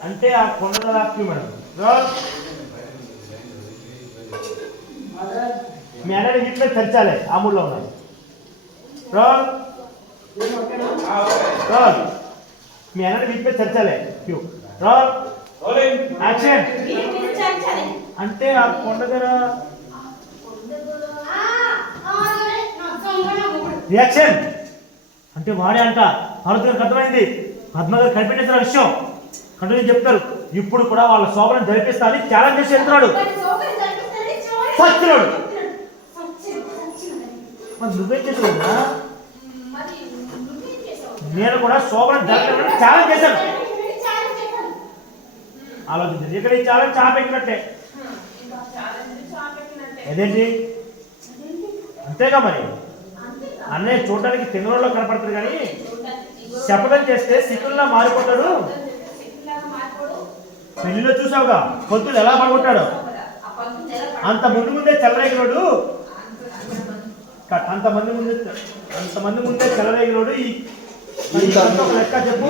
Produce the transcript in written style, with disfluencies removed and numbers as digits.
అంటే ఆ కొండల ఆక్టివ్ మేడం మీ అన్నని వీటిలో చర్చాలి ఆ మూడులో ఉన్నాను మీ అన్నని వీటిలో చర్చాలి క్యూ యాక్షన్ అంటే ఆ కొండ దగ్గర రియాక్షన్ అంటే వాడే అంట భారత్ అర్థమైంది పద్మ గారు కనిపెట్టేసిన విషయం కంటిన్యూ చెప్తారు ఇప్పుడు కూడా వాళ్ళ శోభనం జరిపిస్తా అని ఛాలెంజ్ చేసి వెళ్తున్నాడు సచ్చినాడు మరి నువ్వేం చేసావు నేను కూడా శోభనం జరపాలని ఛాలెంజ్ చేశాను ఆలోచించండి ఇక్కడ ఈ ఛాలెంజ్ చాపెట్టినట్టే ఏదేంటి అంతేగా మరి అన్నయ్య చూడడానికి తింగరంలో కనపడతాడు కానీ శపథం చేస్తే సిక్కుల్లా మారిపోతాడు పెళ్లిలో చూసావుగా పొత్తులు ఎలా పడగొట్టాడు అంత ముందే చెలరేగినోడు అంతమంది ముందే చెలరేగినోడు ఈ లెక్క చెప్పు